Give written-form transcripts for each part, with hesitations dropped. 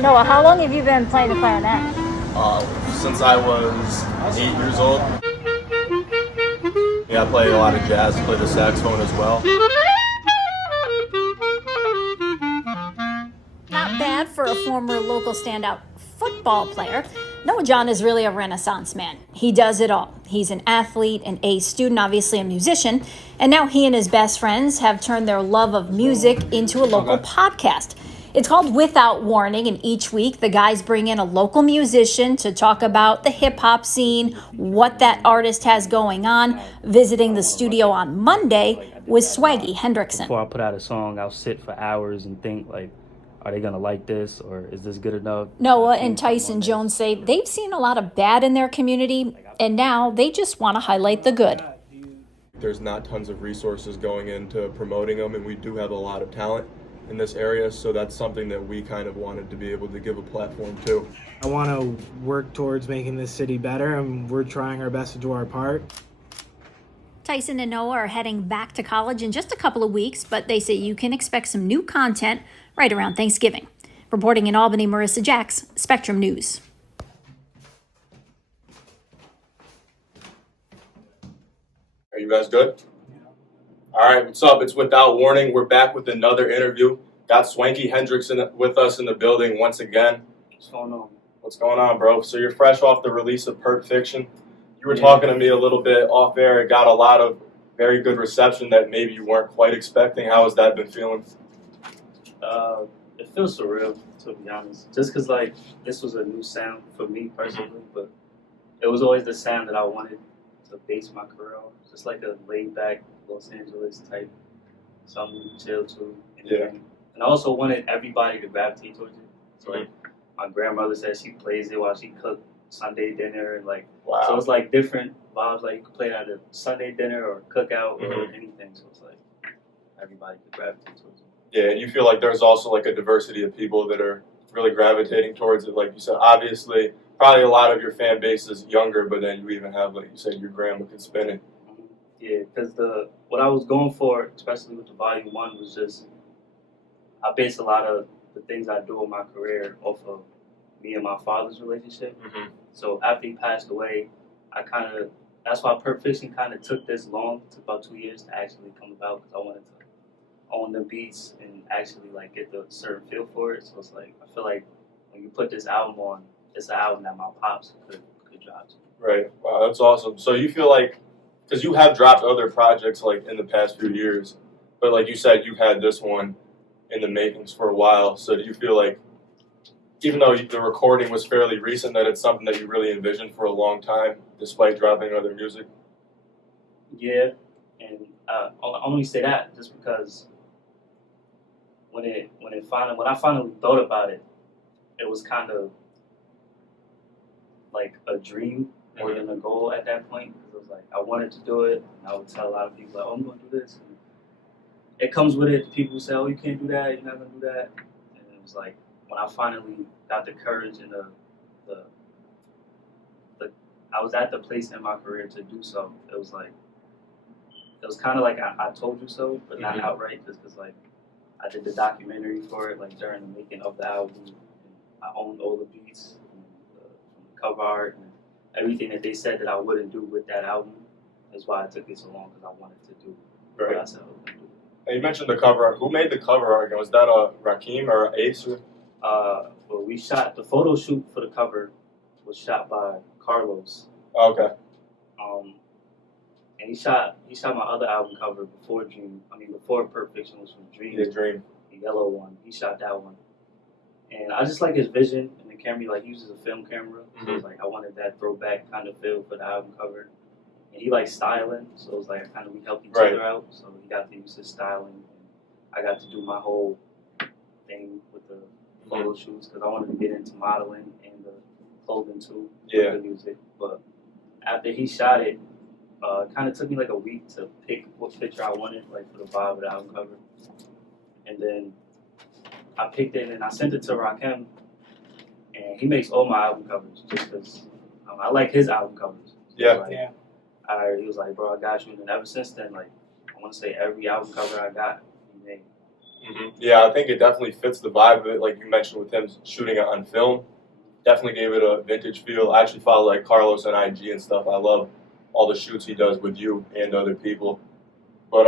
Noah, how long have you been playing the clarinet? Since I was 8 years old. Yeah, I play a lot of jazz, play the saxophone as well. Not bad for a former local standout football player. Noah John is really a renaissance man. He does it all. He's an athlete, an A student, obviously a musician, and now he and his best friends have turned their love of music into a local podcast. It's called Without Warning, and each week the guys bring in a local musician to talk about the hip-hop scene, what that artist has going on. Visiting the studio on Monday was Swanky Hendrix. Before I put out a song, I'll sit for hours and think, like, are they going to like this, or is this good enough? Noah and Tyson Jones say they've seen a lot of bad in their community, and now they just want to highlight the good. There's not tons of resources going into promoting them, and we do have a lot of talent in this area, so that's something that we kind of wanted to be able to give a platform to. I want to work towards making this city better, and we're trying our best to do our part. Tyson and Noah are heading back to college in just a couple of weeks, but they say you can expect some new content right around Thanksgiving. Reporting in Albany, Marissa Jacks, Spectrum News. Are you guys good? All right, what's up? It's Without Warning. We're back with another interview. Got Swanky Hendrix with us in the building once again. What's going on? What's going on, bro? So you're fresh off the release of Perp Fiction. You were talking to me a little bit off air. It got a lot of very good reception that maybe you weren't quite expecting. How has that been feeling? It feels surreal, to be honest. Just because, like, this was a new sound for me personally, but it was always the sound that I wanted to base my career on. Just like a laid-back Los Angeles type, something chill to. Yeah. And I also wanted everybody to gravitate towards it. So, like, my grandmother said she plays it while she cooked Sunday dinner, and like, Wow. So it's like different vibes. Like you could play it at a Sunday dinner or cookout or anything. So it's like everybody could gravitate towards it. Yeah, and you feel like there's also like a diversity of people that are really gravitating towards it. Like you said, obviously, probably a lot of your fan base is younger, but then you even have, like you said, your grandma can spin it. Yeah, because what I was going for, especially with the Volume 1, was just I base a lot of the things I do in my career off of me and my father's relationship. Mm-hmm. So after he passed away, that's why Perp Fiction kind of took this long. It took about 2 years to actually come about because I wanted to own the beats and actually like get the certain feel for it. So it's like I feel like when you put this album on, it's an album that my pops could drop to. Right. Wow, that's awesome. So you feel like, because you have dropped other projects like in the past few years, but like you said, you've had this one in the makings for a while. So do you feel like, even though the recording was fairly recent, that it's something that you really envisioned for a long time, despite dropping other music? Yeah, and I only say that just because when I finally thought about it, it was kind of like a dream more than a goal at that point. Because it was like I wanted to do it, and I would tell a lot of people, like, "Oh, I'm going to do this." And it comes with it. People say, "Oh, you can't do that. You're not going to do that." And it was like when I finally got the courage and I was at the place in my career to do so. It was kind of like I told you so, but not outright, just because like I did the documentary for it, like during the making of the album. And I owned all the beats, and the cover art, and everything that they said that I wouldn't do with that album. Is why it took me so long, because I wanted to do what I said I was going to do. And you mentioned the cover art. Who made the cover art? Was that Rakim or Ace? Well, we shot the photo shoot for the cover was shot by Carlos. Okay. And he shot my other album cover before Perp Fiction was from Dream. Yeah, Dream. The yellow one. He shot that one. And I just like his vision and the camera. He like uses a film camera. So it was like I wanted that throwback kind of feel for the album cover. And he likes styling, so it was like we helped each other out. So he got to use his styling, and I got to do my whole thing with the photo shoots because I wanted to get into modeling and the clothing too. Yeah. The music, but after he shot it, it kind of took me like a week to pick what picture I wanted, like for the vibe of the album cover. And then I picked it and I sent it to Rakim, and he makes all my album covers just because I like his album covers. So he was like, "Bro, I got you." And ever since then, like I want to say every album cover I got, he made. Yeah, I think it definitely fits the vibe of it. Like you mentioned with him shooting it on film, definitely gave it a vintage feel. I actually follow like Carlos on IG and stuff. I love all the shoots he does with you and other people. But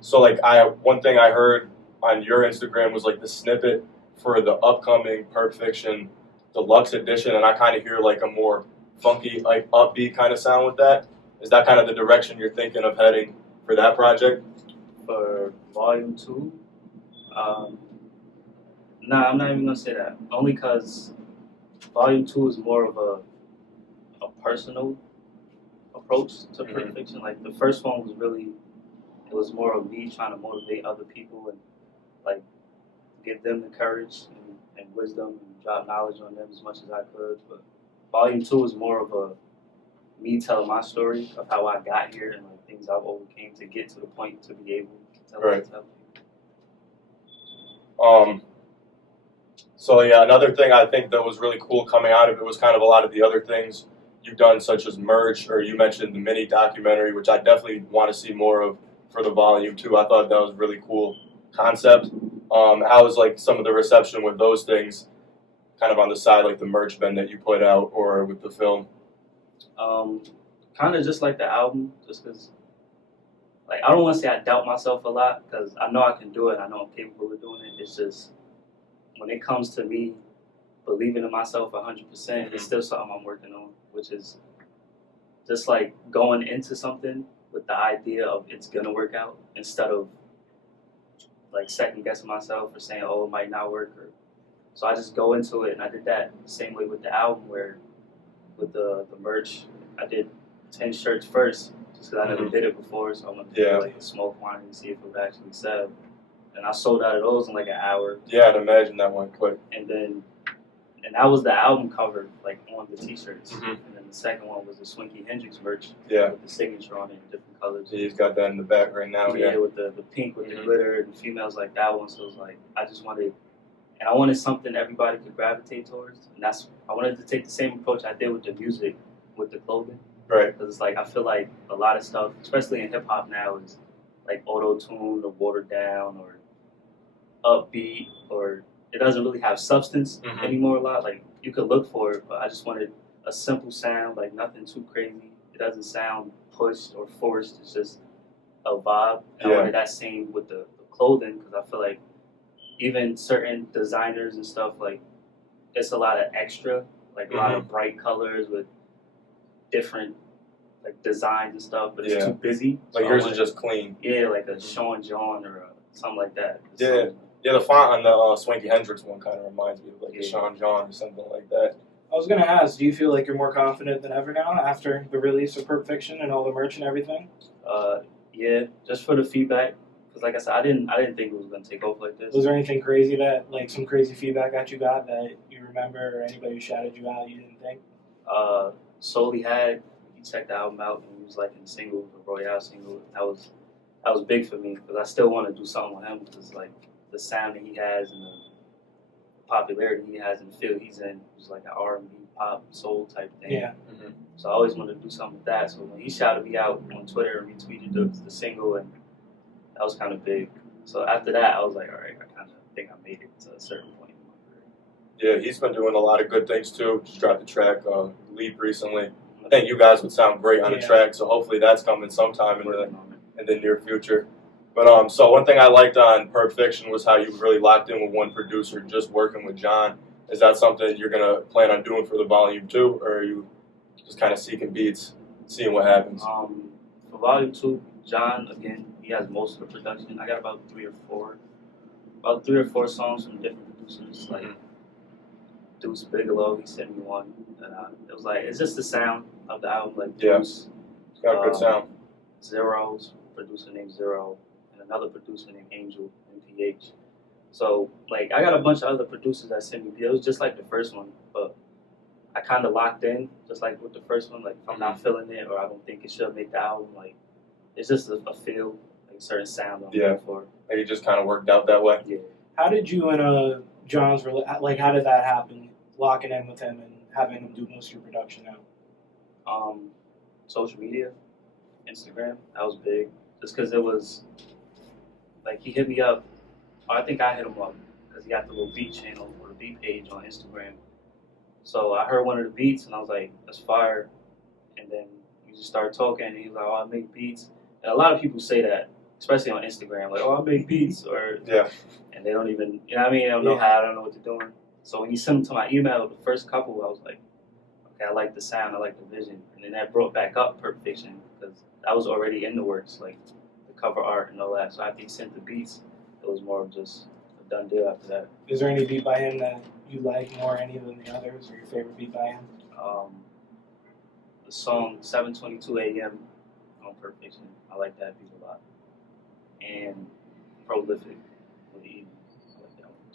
so like one thing I heard on your Instagram was like the snippet for the upcoming Pulp Fiction Deluxe Edition, and I kind of hear like a more funky, like upbeat kind of sound with that. Is that kind of the direction you're thinking of heading for that project? For Volume 2, nah, I'm not even gonna say that. Only because Volume 2 is more of a personal approach to Pulp Fiction. Like the first one was really, it was more of me trying to motivate other people and like give them the courage and wisdom and drop knowledge on them as much as I could. But Volume 2 is more of a me telling my story of how I got here and like things I've overcame to get to the point to be able to tell Right. it. So yeah, another thing I think that was really cool coming out of it was kind of a lot of the other things you've done, such as merch, or you mentioned the mini documentary, which I definitely want to see more of for the volume 2. I thought that was a really cool concept. How was like some of the reception with those things, kind of on the side, like the merch bin that you put out, or with the film? Kind of just like the album, just because, like, I don't want to say I doubt myself a lot, because I know I can do it. I know I'm capable of doing it. It's just, when it comes to me believing in myself 100%, it's still something I'm working on, which is just like going into something with the idea of it's going to work out instead of like second guessing myself or saying, oh, it might not work. So I just go into it, and I did that the same way with the album, where with the merch, I did 10 shirts first, just because I never did it before, so I wanted to do like a small quantity to see if it would actually sell. And I sold out of those in like an hour. Yeah, I'd imagine that went quick. And that was the album cover, like on the t-shirts. Mm-hmm. And then the second one was the Swanky Hendrix merch, with the signature on it in different colors. Yeah, he's got that in the back right now. Yeah, with the pink with the glitter, and the females like that one. So it was like, I wanted something everybody could gravitate towards, and I wanted to take the same approach I did with the music, with the clothing. Right. Because it's like, I feel like a lot of stuff, especially in hip hop now, is like auto-tuned or watered down or upbeat, or it doesn't really have substance anymore a lot. Like, you could look for it, but I just wanted a simple sound, like nothing too crazy. It doesn't sound pushed or forced. It's just a vibe. And I wanted that same with the clothing, because I feel like even certain designers and stuff, like, it's a lot of extra, like a lot of bright colors with different like designs and stuff, but it's too busy. Like yours is just clean. Yeah, like a Sean John or something like that. Yeah, the font on the Swanky Hendrix one kind of reminds me of like a Sean John or something like that. I was going to ask, do you feel like you're more confident than ever now after the release of Pulp Fiction and all the merch and everything? Yeah, just for the feedback. Because like I said, I didn't think it was going to take off like this. Was there anything crazy like some crazy feedback that you got that you remember, or anybody who shouted you out you didn't think? Solely he checked the album out, and he was liking the single, the Royale single. That was big for me, because I still want to do something with him, because like the sound that he has and the popularity he has and the feel he's in was like an R&B pop soul type thing. Yeah. So I always wanted to do something with that. So when he shouted me out on Twitter and retweeted the single, and that was kind of big. So after that, I was like, all right, I kind of think I made it to a certain point in my career. Yeah, he's been doing a lot of good things too. Just dropped the track Leap recently. I think you guys would sound great on the track, so hopefully that's coming sometime in the near future. But so one thing I liked on Pulp Fiction was how you really locked in with one producer, just working with John. Is that something you're gonna plan on doing for the volume 2, or are you just kind of seeking beats, seeing what happens? For volume 2, John, again, he has most of the production. I got about three or four songs from different producers, like Deuce Bigelow. He sent me one, and it was like, it's just the sound of the album, like Deuce. It's got a good sound. Zero's producer named Zero, and another producer named Angel MPH. So like, I got a bunch of other producers that sent me beats. It was just like the first one, but I kind of locked in, just like with the first one. Like, if I'm not feeling it, or I don't think it should make the album, like, it's just a feel, like a certain sound I'm looking for. Like, it just kind of worked out that way. Yeah. How did you and John's like? How did that happen? Locking in with him and having him do most of your production now. Social media, Instagram, that was big. Just because it was like, he hit me up I think I hit him up because he got the little beat channel or the beat page on Instagram. So I heard one of the beats and I was like, that's fire. And then we just started talking and he was like, oh, I make beats. And a lot of people say that, especially on Instagram, like, oh, I make beats, or Yeah. and they don't even, you know what I mean? They don't know how, I don't know what they're doing. So when you sent them to my email, the first couple, I was like, okay, I like the sound, I like the vision. And then that brought back up Perfection because that was already in the works, like the cover art and all that. So after he sent the beats, it was more of just a done deal after that. Is there any beat by him that you like more any than the others, or your favorite beat by him? The song 7:22 a.m. on Perfection, I like that beat a lot. And Prolific with Eden, I like that one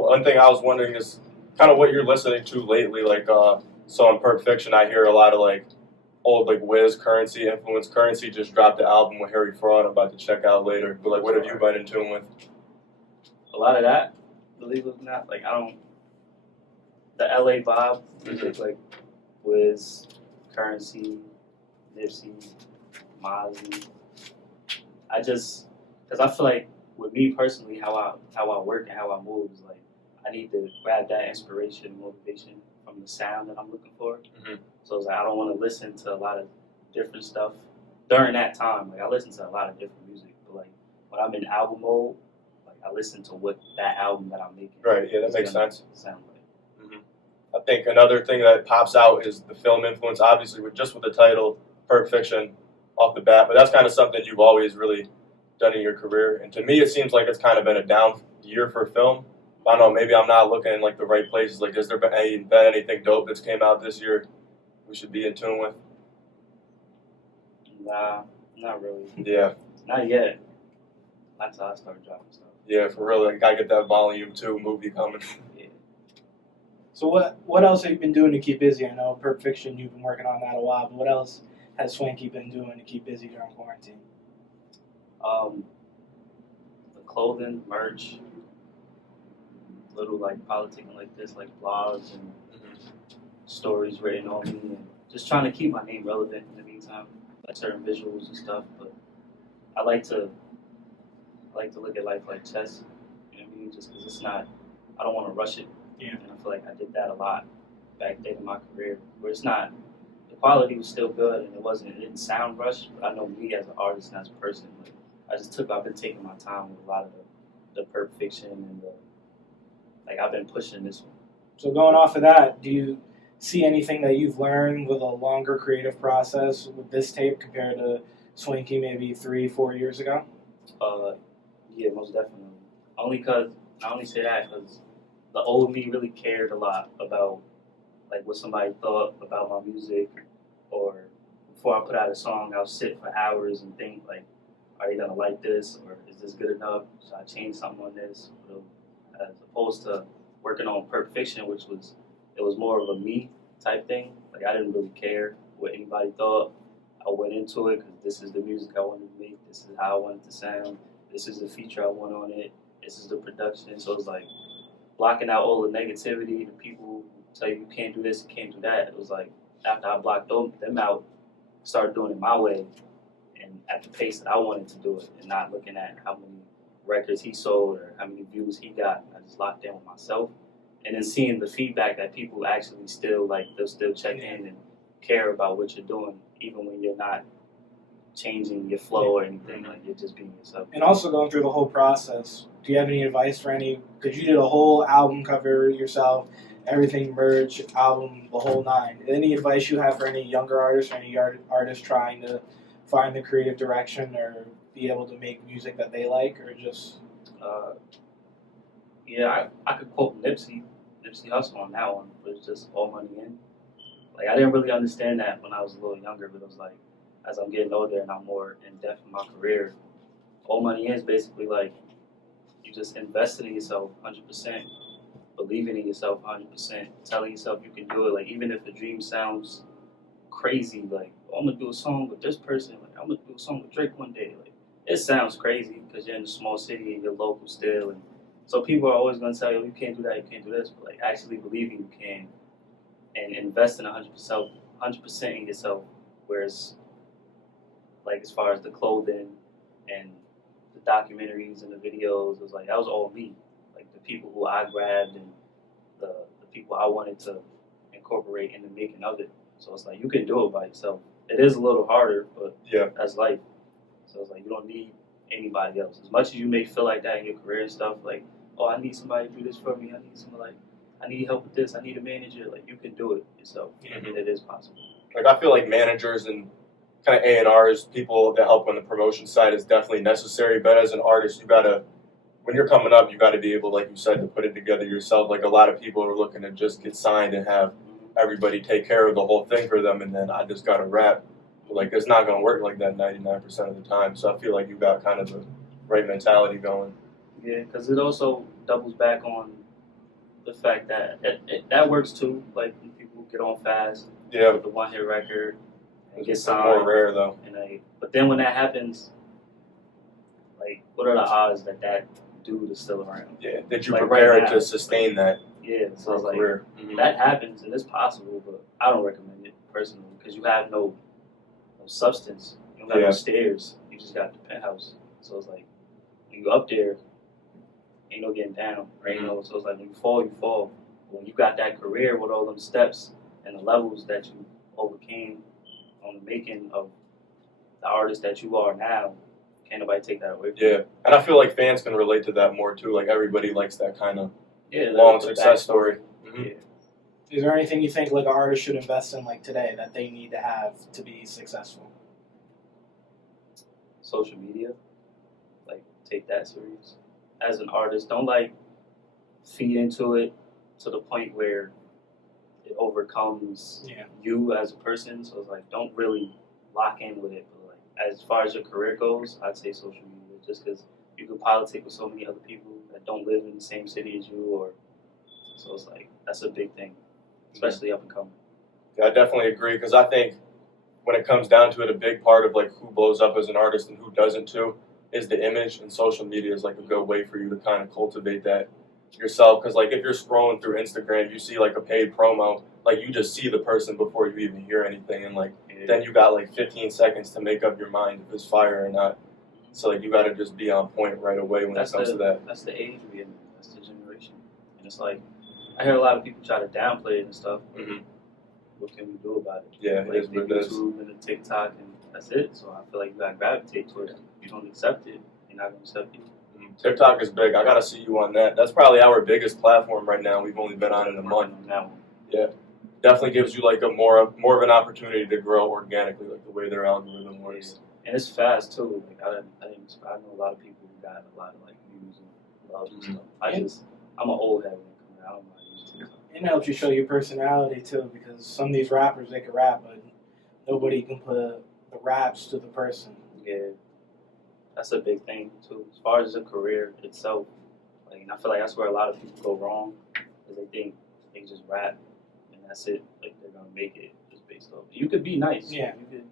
too. One thing I was wondering is kind of what you're listening to lately. Like, so in Pulp Fiction, I hear a lot of like old like Wiz Currency influence. Currency just dropped the album with Harry Fraud. I'm about to check out later. But like, what have you been in tune with? A lot of that, believe it or not, like I don't, the LA vibe, music like Wiz, Currency, Nipsey, Mozzie. I just, because I feel like with me personally, how I work and how I move is like I need to grab that inspiration, motivation from the sound that I'm looking for. Mm-hmm. So it's like I don't want to listen to a lot of different stuff during that time. Like I listen to a lot of different music, but like when I'm in album mode, like I listen to what that album that I'm making. Right. Yeah, that makes sense. Sound like. I think another thing that pops out is the film influence, obviously, with the title, Pulp Fiction, off the bat. But that's kind of something you've always really done in your career. And to me, it seems like it's kind of been a down year for film. I don't know, maybe I'm not looking in like the right places. Like, has there been anything dope that's came out this year we should be in tune with? Nah, not really. Yeah. Not yet. Not until I start dropping stuff. Yeah, for real. Like, gotta get that Volume 2 movie coming. Yeah. So what else have you been doing to keep busy? I know Pulp Fiction, you've been working on that a while, but what else has Swanky been doing to keep busy during quarantine? The clothing, merch, little like politicking like this, like blogs and stories written on me, and just trying to keep my name relevant in the meantime, like certain visuals and stuff. But I like to look at life like chess. You know what I mean? Just because it's not, I don't want to rush it. Yeah. And I feel like I did that a lot back then in my career, where it's not, the quality was still good and it didn't sound rushed, but I know me as an artist and as a person, like, I've been taking my time with a lot of the Pulp Fiction and I've been pushing this one. So going off of that, do you see anything that you've learned with a longer creative process with this tape compared to Swanky maybe 3-4 years ago? Yeah, most definitely. I only say that because the old me really cared a lot about like what somebody thought about my music, or before I put out a song, I'll sit for hours and think like, are they gonna like this, or is this good enough? Should I change something on this? As opposed to working on Pulp Fiction, which was more of a me type thing. Like I didn't really care what anybody thought. I went into it because this is the music I wanted to make. This is how I wanted to sound. This is the feature I want on it. This is the production. So it's like blocking out all the negativity. The people who tell you can't do this, you can't do that. It was like after I blocked them out, I started doing it my way and at the pace that I wanted to do it, and not looking at how many records he sold or how many views he got. I just locked in with myself, and then seeing the feedback that people actually still like, they'll still check in and care about what you're doing, even when you're not changing your flow or anything. Like you're just being yourself. And also going through the whole process, do you have any advice for because you did a whole album cover yourself, everything, merch, album, the whole nine. Any advice you have for any younger artists or any artists trying to find the creative direction or be able to make music that they like, or just... I could quote Nipsey Hussle on that one, but it's just all money in. Like I didn't really understand that when I was a little younger, but it was like, as I'm getting older and I'm more in depth in my career, all money in is basically like you just investing in yourself 100%, believing in yourself 100%, telling yourself you can do it. Like even if the dream sounds crazy, like, oh, I'm gonna do a song with this person, like I'm gonna do a song with Drake one day. Like it sounds crazy because you're in a small city and you're local still, and so people are always gonna tell you, you can't do that, you can't do this, but like actually believing you can and investing 100% in yourself. Whereas like as far as the clothing and the documentaries and the videos. It was like that was all me, like the people who I grabbed and the people I wanted to incorporate in the making of it. So it's like you can do it by yourself. It is a little harder, but Yeah. that's life. So it's like you don't need anybody else. As much as you may feel like that in your career and stuff, like, oh, I need somebody to do this for me. I need somebody like, I need help with this. I need a manager. Like you can do it yourself. Mhm. It is possible. Like I feel like managers and kind of A&Rs, people that help on the promotion side is definitely necessary. But as an artist, you gotta, when you're coming up, you gotta be able, like you said, to put it together yourself. Like a lot of people are looking to just get signed and have everybody take care of the whole thing for them, and then I just gotta rap. But like it's not gonna work like that 99% of the time. So I feel like you got kind of the right mentality going. Yeah, because it also doubles back on the fact that that works too. Like when people get on fast Yeah, with the one-hit record and get it's signed. more rare though. And but then when that happens, like, what are the odds that that dude is still around? Yeah, did you Like prepare right it now, to sustain that Yeah, so for it's a like career? Mhm. that happens and it's possible, but I don't recommend it personally because you have no substance. You don't have Yeah. no stairs. You just got the penthouse. So it's like when you up there, ain't no getting down, right? Mhm. You know, so it's like when you fall, you fall. When you got that career with all them steps and the levels that you overcame on the making of the artist that you are now, can't nobody take that away from you. Yeah, and I feel like fans can relate to that more too. Like everybody likes that kind of Yeah, long the success backstory. story. Mhm. Yeah. Is there anything you think like an artist should invest in like today that they need to have to be successful? Social media, like take that serious. As an artist, don't like feed into it to the point where it overcomes Yeah. you as a person. So it's like don't really lock in with it. But like as far as your career goes, I'd say social media, just because you can politic with so many other people that don't live in the same city as you, or so it's like that's a big thing, especially up and coming. Yeah, I definitely agree because I think when it comes down to it, a big part of like who blows up as an artist and who doesn't too is the image, and social media is like a good way for you to kind of cultivate that yourself. Because like if you're scrolling through Instagram, you see like a paid promo, like you just see the person before you even hear anything, and like then you got like 15 seconds to make up your mind if it's fire or not. So like you got to just be on point right away when it comes to that. That's the age we're in. That's the generation, and it's like I hear a lot of people try to downplay it and stuff. Mhm. What can we do about it? Yeah, it like is the what it is. YouTube and the TikTok, and that's it. So I feel like you gotta gravitate towards it. If you don't accept it, you're not gonna accept it. TikTok is big. I gotta see you on that. That's probably our biggest platform right now. We've only been on it a month. On that one. Definitely gives you like a more of an opportunity to grow organically, like the way their algorithm works. And it's fast too. Like I know a lot of people who got a lot of like views and love and stuff. I'm an old head when it comes. I don't know how to use TikTok. It helps you show your personality too, because some of these rappers they can rap, but nobody can put the raps to the person. Yeah, that's a big thing too. As far as the career itself, like, and I feel like that's where a lot of people go wrong, because they think they can just rap and that's it. Like they're gonna make it just based off. You could be nice, Yeah. you could,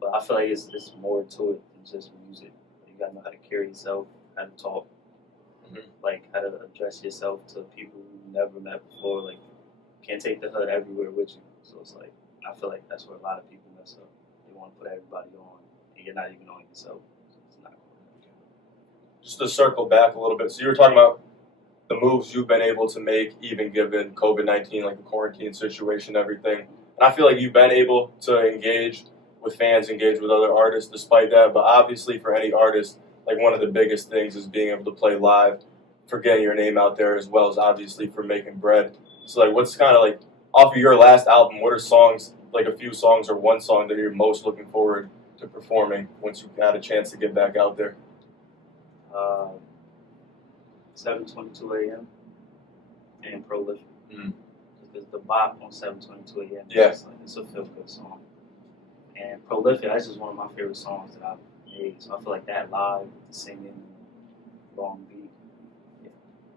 but I feel like it's more to it than just music. You gotta know how to carry yourself, how to talk, Mhm. like how to address yourself to people you never met before. Like you can't take the hood everywhere with you. So it's like I feel like that's where a lot of people mess up. They want to put everybody on, and you're not even on yourself. So it's not cool. Just to circle back a little bit, so you were talking about the moves you've been able to make, even given COVID-19, like the quarantine situation, everything. And I feel like you've been able to engage with fans, engage with other artists despite that. But obviously, for any artist, like one of the biggest things is being able to play live, for getting your name out there, as well as obviously for making bread. So, like, what's kind of like off of your last album? What are songs, like a few songs or one song that you're most looking forward to performing once you got a chance to get back out there? 7:22 a.m. and Prolific. Mm. Because the bop on 7:22 a.m. Yeah. It's a feel good song. And Prolific, that's just one of my favorite songs that I've made. So I feel like that live, the singing, long beat.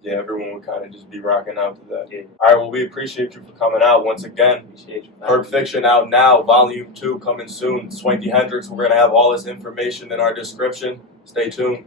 Yeah, everyone would kind of just be rocking out to that. Yeah. All right, well, we appreciate you for coming out once again. Appreciate you. Herb Fiction out now, Volume 2 coming soon. Swanky Hendrix, we're going to have all this information in our description. Stay tuned.